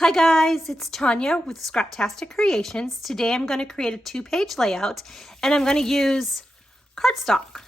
Hi guys, it's Tanya with Scraptastic Creations. Today I'm going to create a 2-page layout and I'm going to use cardstock.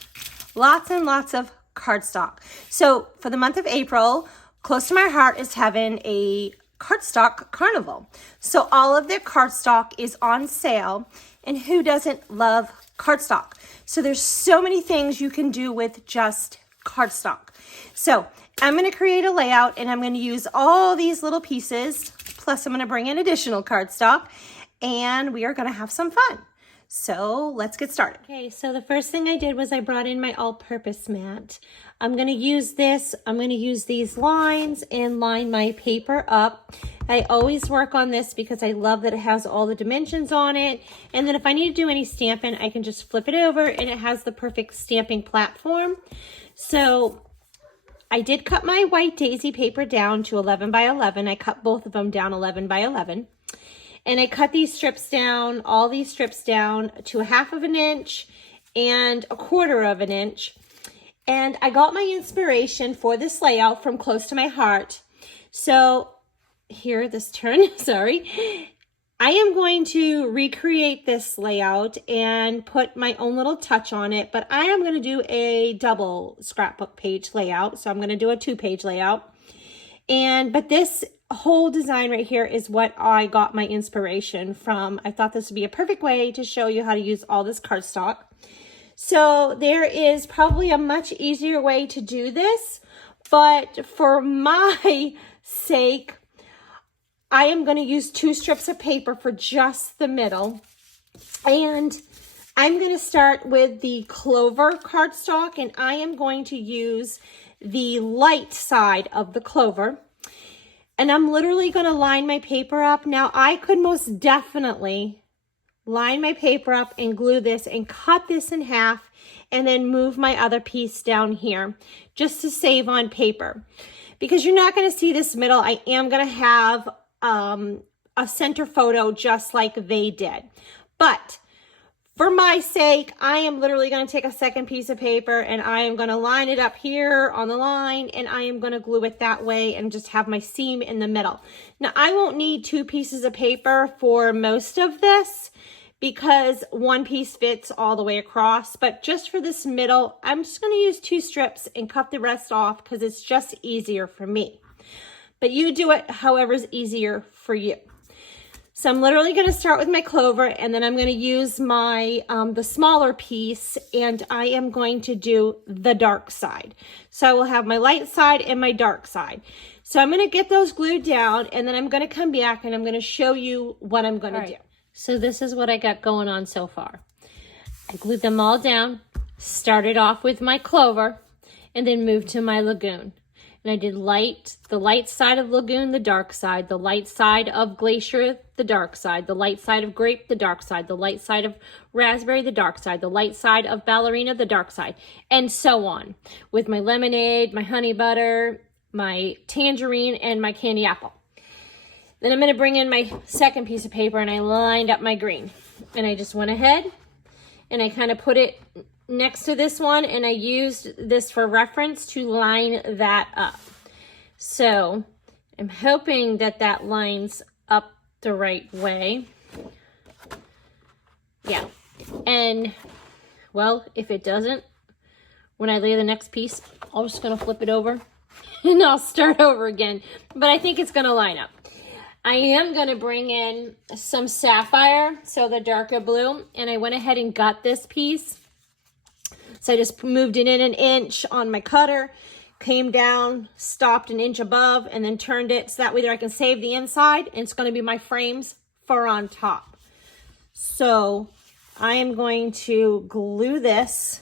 Lots and lots of cardstock. So for the month of April, close to my heart is having a cardstock carnival. So all of their cardstock is on sale, and who doesn't love cardstock? So there's so many things you can do with just cardstock. So I'm going to create a layout and I'm going to use all these little pieces. Plus I'm going to bring in additional cardstock and we are going to have some fun. So let's get started. Okay, so the first thing I did was I brought in my all-purpose mat. I'm going to use this. I'm going to use these lines and line my paper up. I always work on this because I love that it has all the dimensions on it. And then if I need to do any stamping, I can just flip it over and it has the perfect stamping platform. So I did cut my white daisy paper down to 11 by 11. I cut both of them down 11 by 11. And I cut these strips down, all these strips down to 1/2 inch and 1/4 inch. And I got my inspiration for this layout from Close to My Heart. So here, this turn, sorry. I am going to recreate this layout and put my own little touch on it, but I am going to do a double scrapbook page layout. So I'm going to do a 2-page layout. But this whole design right here is what I got my inspiration from. I thought this would be a perfect way to show you how to use all this cardstock. So there is probably a much easier way to do this, but for my sake, I am going to use 2 strips of paper for just the middle. And I'm going to start with the clover cardstock, and I am going to use the light side of the clover. And I'm literally going to line my paper up. Now, I could most definitely line my paper up and glue this and cut this in half and then move my other piece down here just to save on paper. Because you're not going to see this middle, I am going to have a center photo just like they did. But for my sake, I am literally going to take a second piece of paper and I am going to line it up here on the line and I am going to glue it that way and just have my seam in the middle. Now, I won't need 2 pieces of paper for most of this because 1 piece fits all the way across. But just for this middle, I'm just going to use 2 strips and cut the rest off because it's just easier for me. But you do it however's easier for you. So I'm literally going to start with my clover and then I'm going to use my the smaller piece and I am going to do the dark side. So I will have my light side and my dark side. So I'm going to get those glued down and then I'm going to come back and I'm going to show you what I'm going to do. So this is what I got going on so far. I glued them all down, started off with my clover and then moved to my lagoon. And I did the light side of lagoon, the dark side, the light side of glacier, the dark side, the light side of grape, the dark side, the light side of raspberry, the dark side, the light side of ballerina, the dark side, and so on. With my lemonade, my honey butter, my tangerine, and my candy apple. Then I'm going to bring in my second piece of paper and I lined up my green. And I just went ahead and I kind of put it next to this one and I used this for reference to line that up. So I'm hoping that that lines up the right way. Yeah. And well, if it doesn't, when I lay the next piece, I'm just going to flip it over and I'll start over again. But I think it's going to line up. I am going to bring in some sapphire, so the darker blue, and I went ahead and got this piece. So I just moved it in 1 inch on my cutter, came down, stopped 1 inch above, and then turned it so that way there I can save the inside, and it's going to be my frames for on top. So I am going to glue this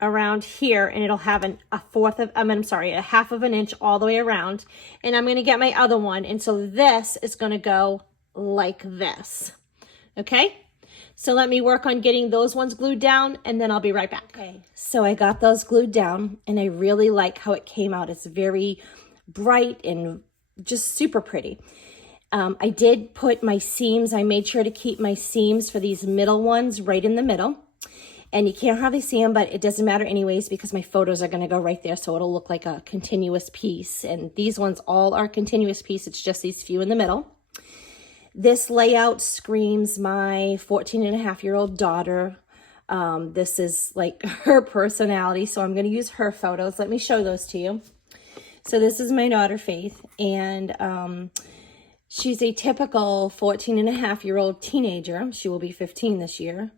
around here, and it'll have a 1/2 inch all the way around. And I'm going to get my other one, and so this is going to go like this. Okay? So let me work on getting those ones glued down and then I'll be right back. Okay, so I got those glued down and I really like how it came out. It's very bright and just super pretty. I did put my seams. I made sure to keep my seams for these middle ones right in the middle. And you can't hardly see them, but it doesn't matter anyways because my photos are going to go right there. So it'll look like a continuous piece. And these ones all are continuous piece. It's just these few in the middle. This layout screams my 14-and-a-half-year-old daughter. This is like her personality. So I'm going to use her photos. Let me show those to you. So this is my daughter, Faith. And she's a typical 14-and-a-half-year-old teenager. She will be 15 this year.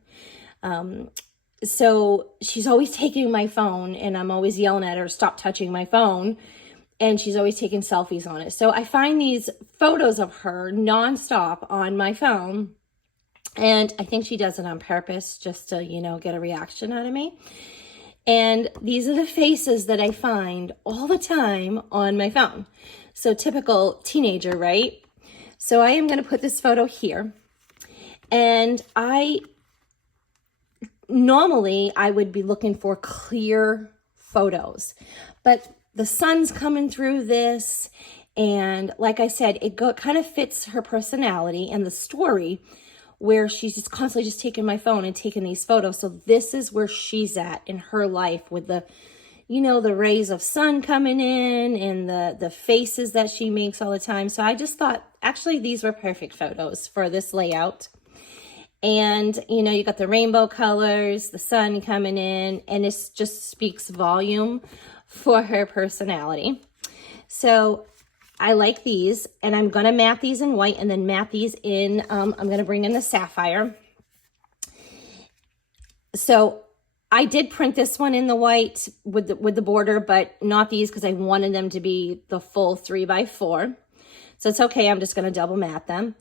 So she's always taking my phone and I'm always yelling at her, stop touching my phone. And she's always taking selfies on it. So I find these photos of her nonstop on my phone. And I think she does it on purpose just to, you know, get a reaction out of me. And these are the faces that I find all the time on my phone. So typical teenager, right? So I am going to put this photo here. And normally I would be looking for clear photos, but the sun's coming through this. And like I said, it kind of fits her personality and the story where she's just constantly just taking my phone and taking these photos. So this is where she's at in her life with the, you know, the rays of sun coming in and the faces that she makes all the time. So I just thought actually these were perfect photos for this layout. And, you know, you got the rainbow colors, the sun coming in, and it just speaks volume for her personality. So I like these, and I'm going to matte these in white and then matte these in, I'm going to bring in the sapphire. So I did print this one in the white with the border, but not these because I wanted them to be the full 3x4. So it's okay, I'm just going to double matte them.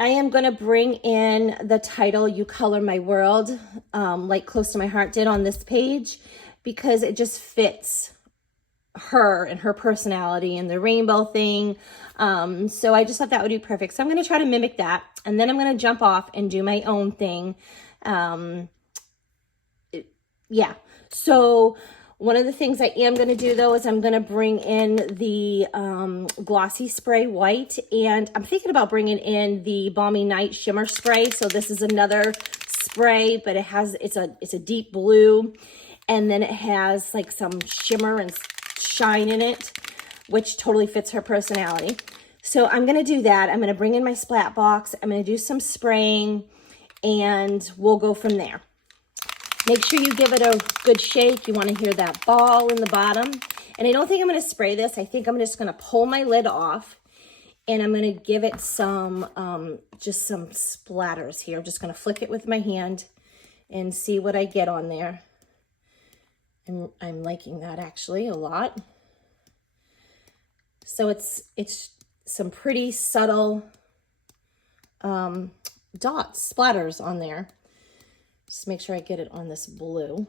I am going to bring in the title, You Color My World, like Close to My Heart did on this page, because it just fits her and her personality and the rainbow thing. So I just thought that would be perfect. So I'm going to try to mimic that. And then I'm going to jump off and do my own thing. Yeah. So one of the things I am going to do, though, is I'm going to bring in the glossy spray white, and I'm thinking about bringing in the Balmy Night shimmer spray. So this is another spray, but it's a deep blue, and then it has like some shimmer and shine in it, which totally fits her personality. So I'm going to do that. I'm going to bring in my splat box. I'm going to do some spraying, and we'll go from there. Make sure you give it a good shake. You want to hear that ball in the bottom. And I don't think I'm going to spray this. I think I'm just going to pull my lid off, and I'm going to give it some, just some splatters here. I'm just going to flick it with my hand and see what I get on there. And I'm liking that actually a lot. So it's some pretty subtle dots, splatters on there. Just make sure I get it on this blue.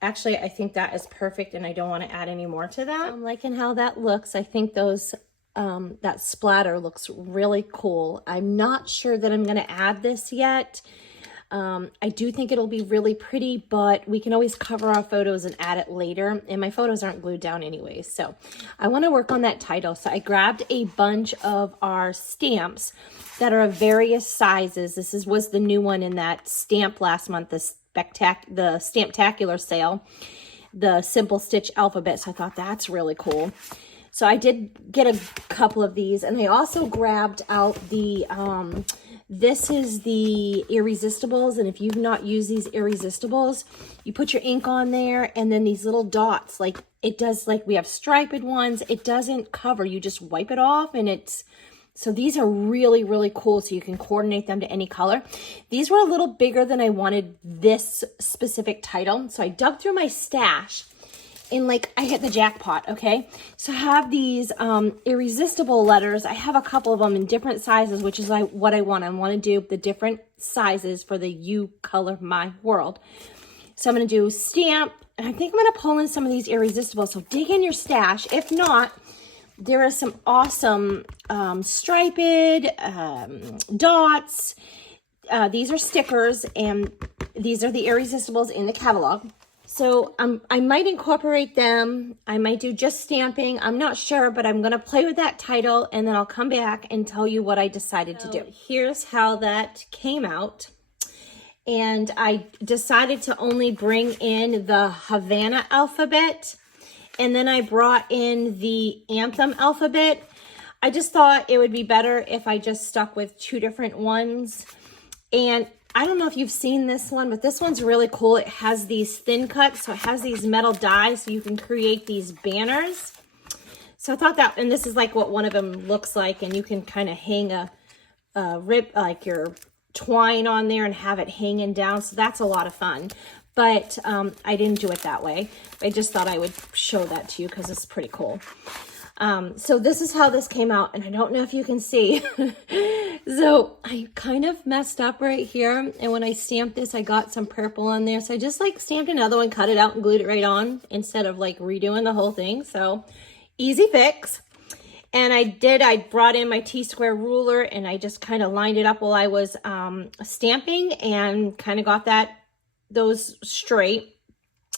Actually, I think that is perfect, and I don't want to add any more to that. I'm liking how that looks. I think those that splatter looks really cool. I'm not sure that I'm going to add this yet. I do think it'll be really pretty, but we can always cover our photos and add it later. And my photos aren't glued down anyways. So I want to work on that title. So I grabbed a bunch of our stamps that are of various sizes. This was the new one in that stamp last month, the Stamptacular sale, the Simple Stitch Alphabet. So I thought that's really cool. So I did get a couple of these, and I also grabbed out the, this is the Irresistibles, and if you've not used these Irresistibles, you put your ink on there, and then these little dots, like it does, like we have striped ones, it doesn't cover, you just wipe it off, and it's, so these are really, really cool, so you can coordinate them to any color. These were a little bigger than I wanted this specific title, so I dug through my stash, and like I hit the jackpot, okay? So I have these irresistible letters. I have a couple of them in different sizes, which is what I want. I want to do the different sizes for the You Color My World. So I'm going to do stamp, and I think I'm going to pull in some of these irresistibles. So dig in your stash. If not, there are some awesome striped dots. These are stickers, and these are the irresistibles in the catalog. So I might incorporate them. I might do just stamping. I'm not sure, but I'm going to play with that title, and then I'll come back and tell you what I decided to do. Here's how that came out. and I decided to only bring in the Havana alphabet, and then I brought in the Anthem alphabet. I just thought it would be better if I just stuck with two different ones. And I don't know if you've seen this one, but this one's really cool. It has these thin cuts, so it has these metal dies, so you can create these banners. So I thought that, and this is like what one of them looks like, and you can kind of hang a rib, like your twine on there and have it hanging down. So that's a lot of fun. But I didn't do it that way. I just thought I would show that to you because it's pretty cool. So this is how this came out, and I don't know if you can see. So I kind of messed up right here, and when I stamped this, I got some purple on there. So I just like stamped another one, cut it out, and glued it right on instead of like redoing the whole thing. So easy fix. And I brought in my T-square ruler, and I just kind of lined it up while I was stamping, and kind of got those straight.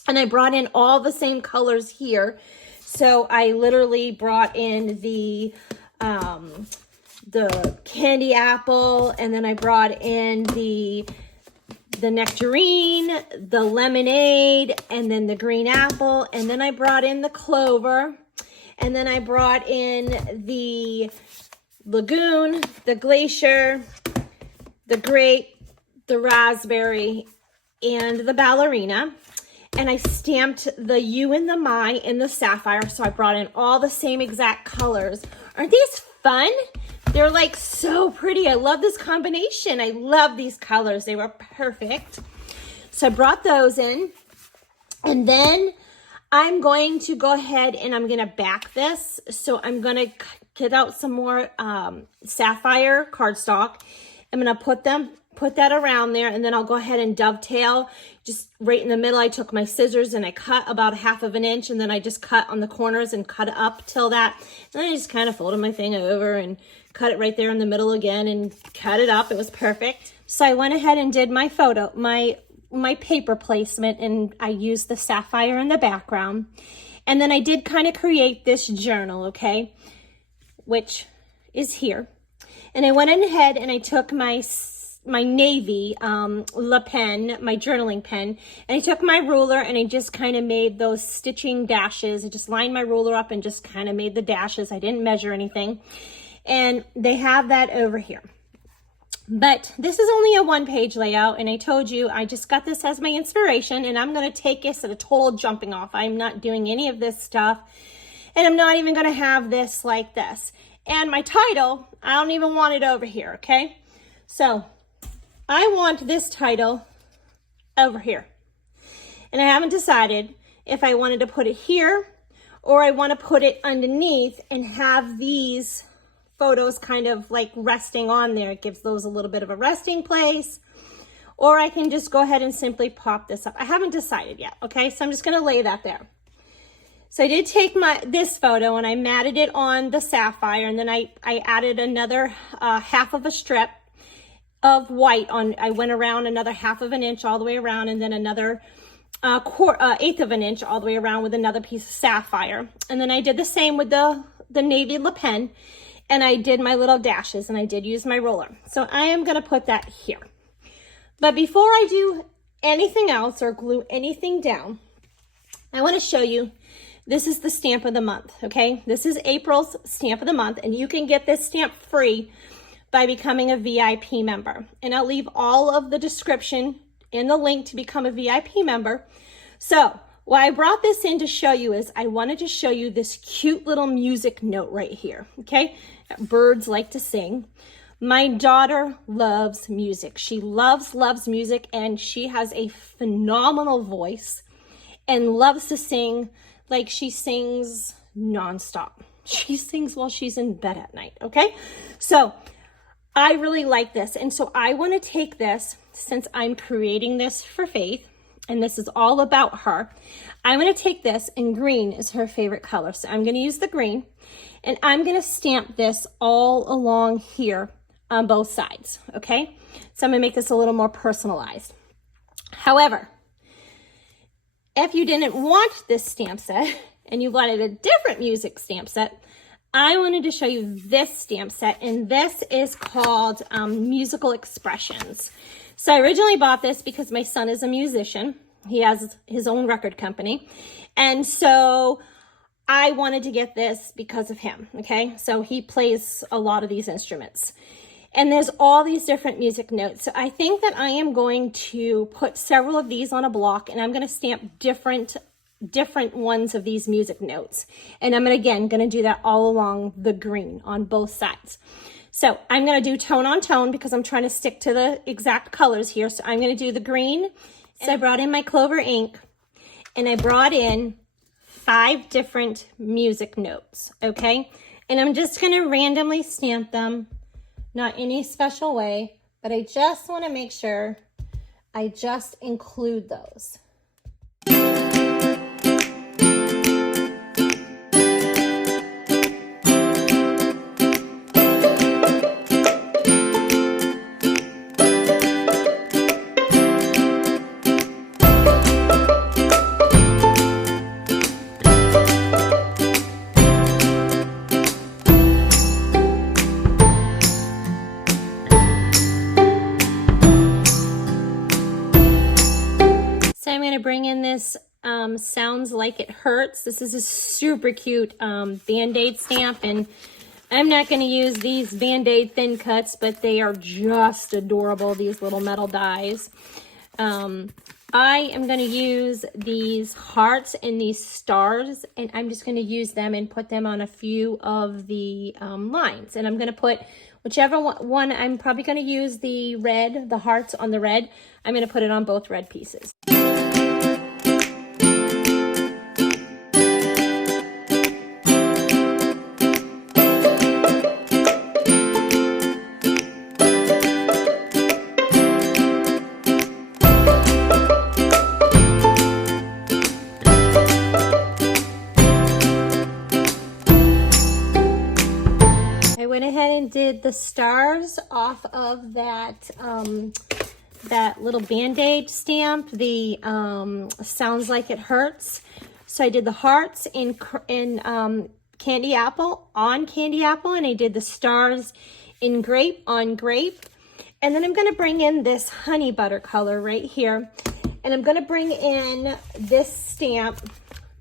And I brought in all the same colors here. So I literally brought in the candy apple, and then I brought in the nectarine, the lemonade, and then the green apple, and then I brought in the clover, and then I brought in the lagoon, the glacier, the grape, the raspberry, and the ballerina. And I stamped the U and the my in the sapphire, so I brought in all the same exact colors. Aren't these fun? They're like so pretty. I love this combination. I love these colors. They were perfect. So I brought those in, and then I'm going to go ahead and I'm going to back this. So I'm going to get out some more sapphire cardstock. I'm going to put that around there, and then I'll go ahead and dovetail just right in the middle. I took my scissors and I cut about 1/2 inch, and then I just cut on the corners and cut up till that. And then I just kind of folded my thing over and cut it right there in the middle again and cut it up. It was perfect. So I went ahead and did my photo, my paper placement, and I used the sapphire in the background. And then I did kind of create this journal, okay, which is here. And I went ahead and I took my navy Le Pen, my journaling pen, and I took my ruler and I just kind of made those stitching dashes. I just lined my ruler up and just kind of made the dashes. I didn't measure anything. And they have that over here. But this is only a 1-page layout, and I told you I just got this as my inspiration, and I'm going to take this at a total jumping off. I'm not doing any of this stuff, and I'm not even going to have this like this. And my title, I don't even want it over here, okay? So I want this title over here. And I haven't decided if I wanted to put it here or I want to put it underneath and have these photos kind of like resting on there. It gives those a little bit of a resting place. Or I can just go ahead and simply pop this up. I haven't decided yet, okay? So I'm just going to lay that there. So I did take this photo and I matted it on the sapphire, and then I added another 1/2 a strip of white on. I went around another 1/2 inch all the way around, and then another 1/8 inch all the way around with another piece of sapphire. And then I did the same with the navy Le Pen, and I did my little dashes, and I did use my ruler. So I am going to put that here. But before I do anything else or glue anything down, I want to show you, this is the stamp of the month, okay? This is April's stamp of the month, and you can get this stamp free by becoming a VIP member. And I'll leave all of the description in the link to become a VIP member. So what I brought this in to show you is I wanted to show you this cute little music note right here, okay? Birds like to sing. My daughter loves music. She loves music, and she has a phenomenal voice and loves to sing. Like, she sings nonstop. She sings while she's in bed at night, okay? So I really like this. And so I want to take this, since I'm creating this for Faith, and this is all about her, I'm going to take this, and green is her favorite color. So I'm going to use the green, and I'm going to stamp this all along here on both sides, okay? So I'm going to make this a little more personalized. However, if you didn't want this stamp set and you wanted a different music stamp set, I wanted to show you this stamp set, and this is called Musical Expressions. So I originally bought this because my son is a musician. He has his own record company. And so I wanted to get this because of him, okay? So he plays a lot of these instruments. And there's all these different music notes. So I think that I am going to put several of these on a block, and I'm going to stamp different ones of these music notes. And I'm going to do that all along the green on both sides. So I'm going to do tone on tone because I'm trying to stick to the exact colors here. So I'm going to do the green. So I brought in my Clover ink, and I brought in 5 different music notes, okay? And I'm just going to randomly stamp them, not any special way, but I just want to make sure I just include those. Bring in this Sounds Like It Hurts. This is a super cute Band-Aid stamp, and I'm not going to use these Band-Aid thin cuts, but they are just adorable, these little metal dies. I am going to use these hearts and these stars, and I'm just going to use them and put them on a few of the lines. And I'm going to put whichever one, I'm probably going to use the red, the hearts on the red. I'm going to put it on both red pieces. Did the stars off of that that little Band-Aid stamp, the Sounds Like It Hurts. So I did the hearts in candy apple on candy apple, and I did the stars in grape on grape. And then I'm going to bring in this honey butter color right here, and I'm going to bring in this stamp,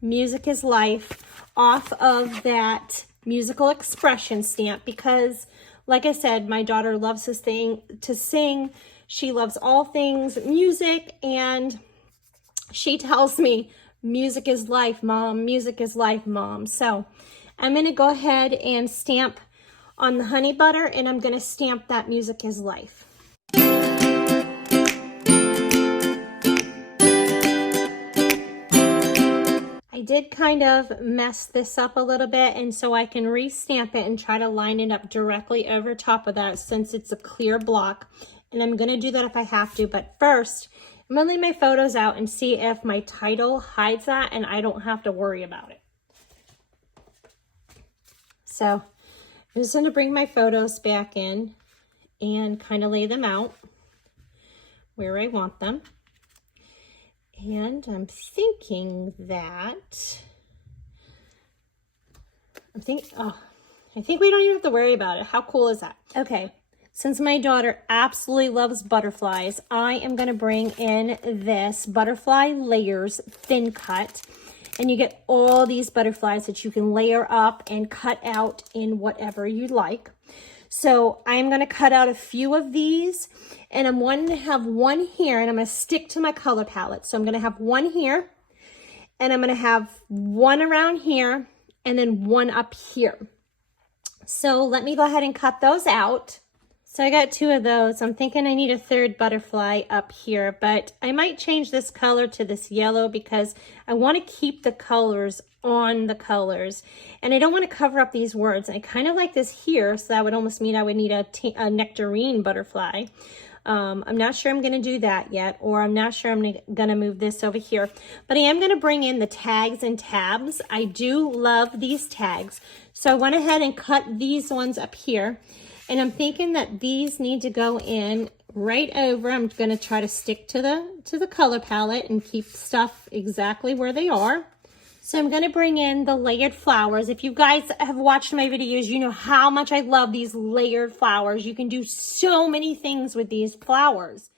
Music is Life, off of that Musical Expression stamp, because like I said, my daughter loves to sing. She loves all things music, and she tells me, music is life, Mom. Music is life, Mom. So I'm going to go ahead and stamp on the honey butter, and I'm going to stamp that Music is Life. I did kind of mess this up a little bit, and so I can re-stamp it and try to line it up directly over top of that since it's a clear block. And I'm going to do that if I have to, but first I'm going to leave my photos out and see if my title hides that and I don't have to worry about it. So I'm just going to bring my photos back in and kind of lay them out where I want them. And I'm thinking that, I think we don't even have to worry about it. How cool is that? Okay, since my daughter absolutely loves butterflies, I am going to bring in this Butterfly Layers thin cut. And you get all these butterflies that you can layer up and cut out in whatever you like. So I'm going to cut out a few of these, and I'm wanting to have one here, and I'm going to stick to my color palette. So I'm going to have one here, and I'm going to have one around here, and then one up here. So let me go ahead and cut those out. So I got 2 of those. I'm thinking I need a 3rd butterfly up here, but I might change this color to this yellow because I want to keep the colors on the colors, and I don't want to cover up these words. I kind of like this here, so that would almost mean I would need a nectarine butterfly. I'm not sure I'm going to do that yet, or I'm not sure I'm going to move this over here, but I am going to bring in the tags and tabs. I do love these tags, so I went ahead and cut these ones up here, and I'm thinking that these need to go in right over. I'm going to try to stick to the color palette and keep stuff exactly where they are. So I'm going to bring in the layered flowers. If you guys have watched my videos, you know how much I love these layered flowers. You can do so many things with these flowers.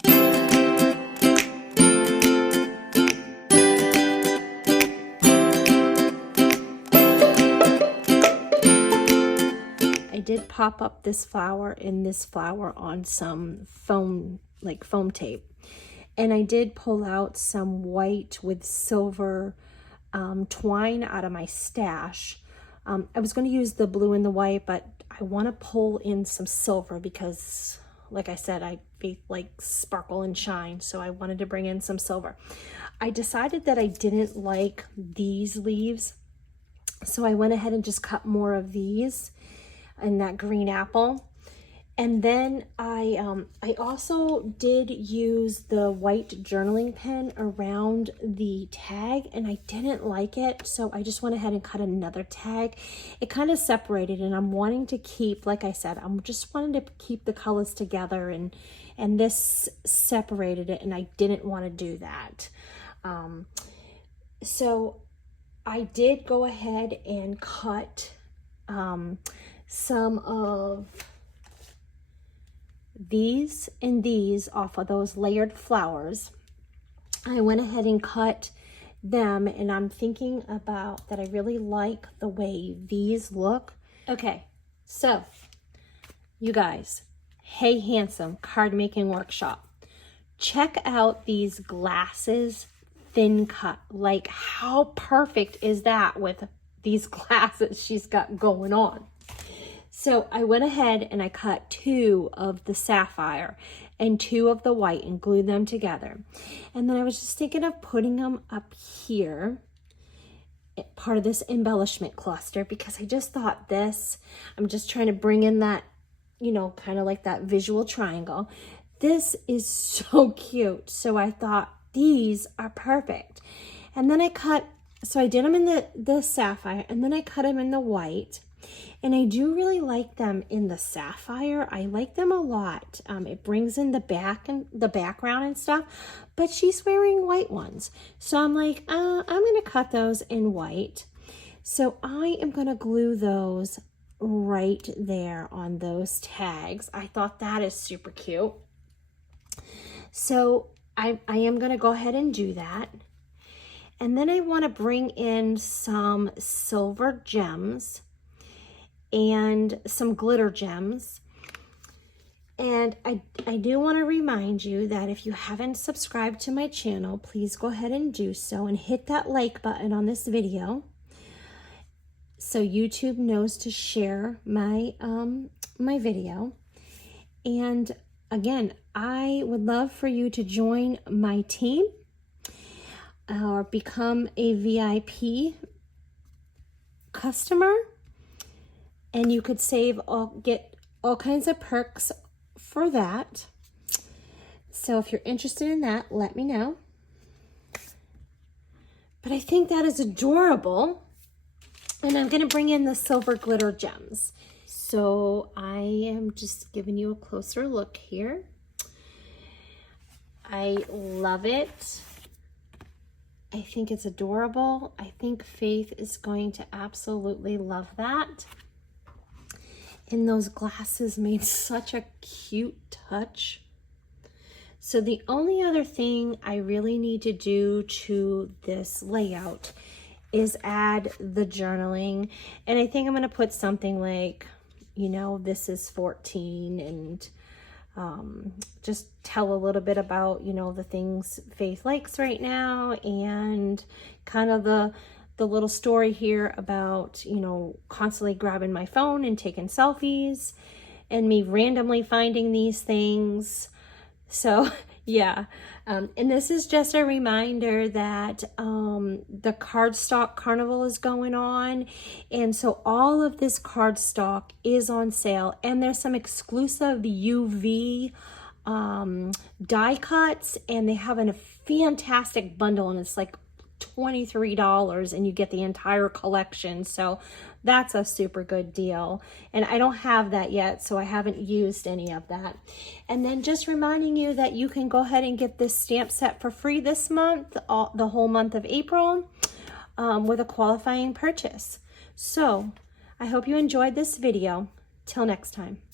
I did pop up this flower and this flower on some foam, like foam tape. And I did pull out some white with silver twine out of my stash. I was going to use the blue and the white, but I want to pull in some silver because, like I said, I like sparkle and shine. So I wanted to bring in some silver. I decided that I didn't like these leaves. So I went ahead and just cut more of these and that green apple. And then I also did use the white journaling pen around the tag, and I didn't like it, so I just went ahead and cut another tag. It kind of separated, and I'm wanting to keep, like I said, I'm just wanting to keep the colors together, and this separated it, and I didn't want to do that. So I did go ahead and cut some of these and these off of those layered flowers. I went ahead and cut them, and I'm thinking about that I really like the way these look. Okay, so you guys, Hey Handsome Card Making Workshop. Check out these glasses thin cut. Like, how perfect is that with these glasses she's got going on? So I went ahead and I cut 2 of the sapphire and 2 of the white and glued them together. And then I was just thinking of putting them up here, part of this embellishment cluster, because I just thought this, I'm just trying to bring in that, you know, kind of like that visual triangle. This is so cute. So I thought these are perfect. And then I cut, so I did them in the sapphire, and then I cut them in the white. And I do really like them in the sapphire. I like them a lot. It brings in the back and the background and stuff, but she's wearing white ones. So I'm like, I'm going to cut those in white. So I am going to glue those right there on those tags. I thought that is super cute. So I am going to go ahead and do that. And then I want to bring in some silver gems and some glitter gems. And I do want to remind you that if you haven't subscribed to my channel, please go ahead and do so and hit that like button on this video so YouTube knows to share my my video. And again, I would love for you to join my team or become a VIP customer. And you could get all kinds of perks for that. So if you're interested in that, let me know. But I think that is adorable. And I'm going to bring in the silver glitter gems. So I am just giving you a closer look here. I love it. I think it's adorable. I think Faith is going to absolutely love that. And those glasses made such a cute touch. So the only other thing I really need to do to this layout is add the journaling. And I think I'm going to put something like, you know, this is 14, and just tell a little bit about, you know, the things Faith likes right now, and kind of the little story here about, you know, constantly grabbing my phone and taking selfies and me randomly finding these things. So yeah, and this is just a reminder that the Cardstock Carnival is going on, and so all of this cardstock is on sale, and there's some exclusive UV die cuts, and they have a fantastic bundle, and it's like $23 and you get the entire collection. So that's a super good deal, and I don't have that yet, so I haven't used any of that. And then just reminding you that you can go ahead and get this stamp set for free this month, the whole month of April, with a qualifying purchase. So I hope you enjoyed this video. Till next time.